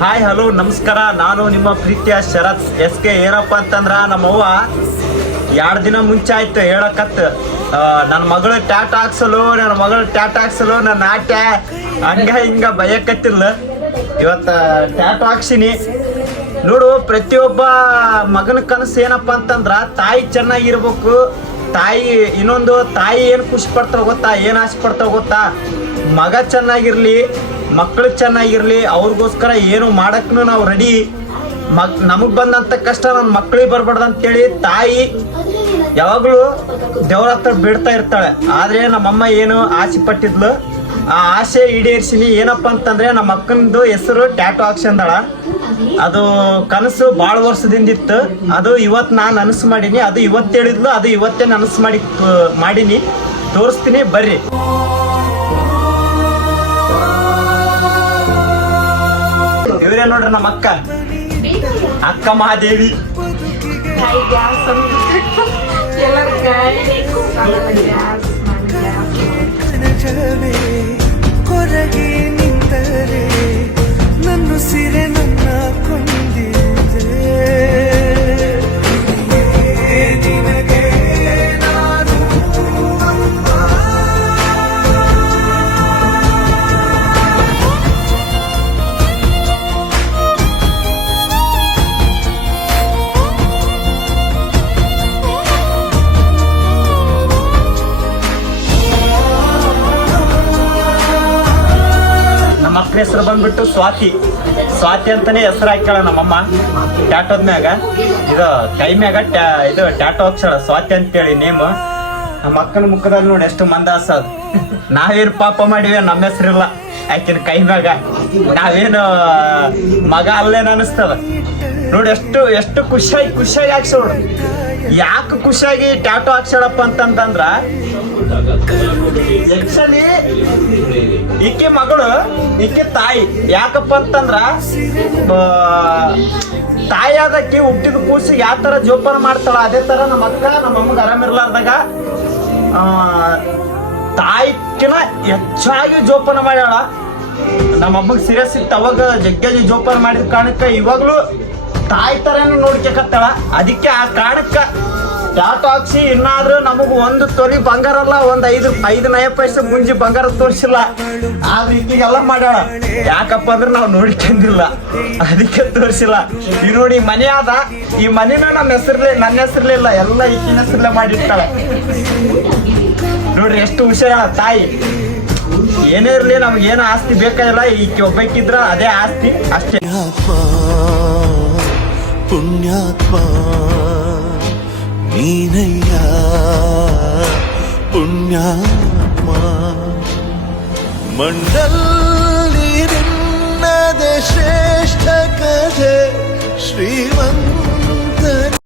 Hi hello ನಮಸ್ಕಾರ. ನಾನು ನಿಮ್ಮ ಪ್ರೀತಿಯ ಶರತ್ SK. ಏನಪ್ಪ ಅಂತಂದ್ರ ನಮ್ಮವ್ವ 2 ದಿನ ಮುಂಚೆ ಆಯ್ತು ಹೇಳಕತ್ತ ನನ್ನ ಮಗಳು ಟ್ಯಾಟ್ ಹಾಕ್ಸಲು ನನ್ನ ನಾಟ್ಯ ಹಂಗ ಹಿಂಗ ಬಯಕತ್ತಿಲ್ಲ. ಇವತ್ತ ಟ್ಯಾಟ್ ಹಾಕ್ಸಿನಿ ನೋಡು. ಪ್ರತಿಯೊಬ್ಬ ಮಗನ ಕನಸು ಏನಪ್ಪ ಅಂತಂದ್ರ ತಾಯಿ ಚೆನ್ನಾಗಿರ್ಬೇಕು. ಇನ್ನೊಂದು ತಾಯಿ ಏನು ಖುಷಿ ಪಡ್ತಾವ ಗೊತ್ತಾ, ಏನು ಆಸೆ ಪಡ್ತಾವ ಗೊತ್ತಾ, ಮಗ ಚೆನ್ನಾಗಿರ್ಲಿ, ಮಕ್ಕಳು ಚೆನ್ನಾಗಿರ್ಲಿ, ಅವ್ರಿಗೋಸ್ಕರ ಏನು ಮಾಡಕ್ಕೂ ನಾವು ರೆಡಿ. ನಮಗೆ ಬಂದಂಥ ಕಷ್ಟ ನನ್ನ ಮಕ್ಕಳಿಗೆ ಬರಬಾರ್ದು ಅಂತೇಳಿ ತಾಯಿ ಯಾವಾಗಲೂ ದೇವ್ರ ಹತ್ರ ಬಿಡ್ತಾ ಇರ್ತಾಳೆ. ಆದರೆ ನಮ್ಮಮ್ಮ ಏನು ಆಸೆ ಪಟ್ಟಿದ್ಲು, ಆ ಆಸೆ ಈಡೇರಿಸಿನಿ. ಏನಪ್ಪ ಅಂತಂದರೆ ನಮ್ಮ ಅಕ್ಕನದು ಹೆಸರು ಟ್ಯಾಟೋ ಹಾಕ್ಸಂದಾಳ. ಅದು ಕನಸು ಭಾಳ ವರ್ಷದಿಂದ ಇತ್ತು. ಅದು ಇವತ್ತು ನಾನು ನನಸು ಮಾಡೀನಿ. ಅದು ಇವತ್ತು ಹೇಳಿದ್ಲು, ಅದು ಇವತ್ತೇ ನನಸು ಮಾಡೀನಿ. ತೋರಿಸ್ತೀನಿ ಬರ್ರಿ. ಇವರೇ ನೋಡ್ರಿ ನಮ್ಮ ಅಕ್ಕ ಮಹಾದೇವಿ. ಕೊರಗೆ ನಿಂತರೆ ನನ್ನ ಸಿರೆ ನನ್ನ ಕೊಂದಿದೆ. ನಿನಗೆ ನಾನು ಮಕ್ಕಳ ಹೆಸರು ಬಂದ್ಬಿಟ್ಟು ಸ್ವಾತಿ ಅಂತಾನೆ ಹೆಸರು ಹಾಕ್ಯಾಳ ನಮ್ಮಮ್ಮ. ಟ್ಯಾಟೋದ ಮ್ಯಾಗ ಇದು ಕೈ ಮ್ಯಾಗ ಇದು ಟ್ಯಾಟೋ ಹಾಕ್ಸಾಳ ಸ್ವಾತಿ ಅಂತೇಳಿ ನೇಮ್. ನಮ್ಮ ಅಕ್ಕನ ಮುಖದಲ್ಲಿ ನೋಡಿ ಎಷ್ಟು ಮಂದಾಸ ಅದು. ನಾವೇನು ಪಾಪ ಮಾಡಿವೆ, ನಮ್ಮ ಹೆಸರಿಲ್ಲ ಆಕಿನ ಕೈ ಮ್ಯಾಗ. ನಾವೇನು ಮಗ ಅಲ್ಲೇನು ಅನಿಸ್ತದ ನೋಡಿ. ಎಷ್ಟು ಖುಷಿಯಾಗಿ ಹಾಕ್ಸೋಡು. ಯಾಕೆ ಖುಷಿಯಾಗಿ ಟ್ಯಾಟೋ ಹಾಕ್ಸಾಳಪ್ಪ ಅಂತಂದ್ರ, ಆಕ್ಚುಲಿ ಈಕೆ ಮಗಳು, ಈಕೆ ತಾಯಿ. ಯಾಕಪ್ಪ ಅಂತಂದ್ರ ತಾಯಿ ಆದಕ್ಕೆ ಹುಟ್ಟಿದ ಕೂಸಿಗೆ ಯಾವ ತರ ಜೋಪಾನ ಮಾಡ್ತಾಳ, ಅದೇ ತರ ನಮ್ಮ ಅಕ್ಕ ನಮ್ಮ ಅಮ್ಮಗೆ ಆರಾಮಿರ್ಲಾರ್ದಾಗ ತಾಯಿಕಿನ ಹೆಚ್ಚಾಗಿ ಜೋಪಾನ ಮಾಡ್ಯಾಳ. ನಮ್ಮ ಅಮ್ಮಗೆ ಸೀರಿಯಸ್ ಇತ್ತು ಅವಾಗ ಜಗ್ಗಜಿ ಜೋಪಾನ ಮಾಡಿದ ಕಾರಣಕ್ಕೆ ಇವಾಗ್ಲೂ ತಾಯಿ ತರನು ನೋಡ್ಕತ್ತಾಳ. ಅದಕ್ಕೆ ಆ ಕಾರಣಕ್ಕೆ ಟ್ಯಾಟೋ ಹಾಕ್ಸಿ ಇನ್ನಾದ್ರೂ ನಮಗ್ 1 ತೊಲಿ ಬಂಗಾರ ಅಲ್ಲ, 5 ನಯ ಪೈಸೆ ಮುಂಜಿ ಬಂಗಾರ ತೋರಿಸಿಲ್ಲ. ಆದ್ರೆ ಈಗೀಗೆಲ್ಲ ಮಾಡ್ಯಾಳ. ಯಾಕಪ್ಪ ಅಂದ್ರೆ ನಾವು ನೋಡ್ಕೊಂಡಿಲ್ಲ, ಅದಕ್ಕೆ ತೋರಿಸಿಲ್ಲ. ಈ ನೋಡಿ ಮನೆ ಆದ, ಈ ಮನೆನ ನನ್ನ ಹೆಸರ್ಲಿಲ್ಲ, ಎಲ್ಲ ಈಕಿನ ಹೆಸರ್ಲೆ ಮಾಡಿರ್ತಾಳೆ. ನೋಡ್ರಿ ಎಷ್ಟು ಹುಷಾರ ತಾಯಿ. ಏನೇ ಇರ್ಲಿ ನಮ್ಗೇನು ಆಸ್ತಿ ಬೇಕಾಗಿಲ್ಲ, ಈಕೆ ಒಬ್ಬಕ್ಕಿದ್ರ ಅದೇ ಆಸ್ತಿ ಅಷ್ಟೇ. ಪುಣ್ಯಾತ್ಮ ನೀನಯ್ಯ ಪುಣ್ಯಾತ್ಮ ಮಂಡಲ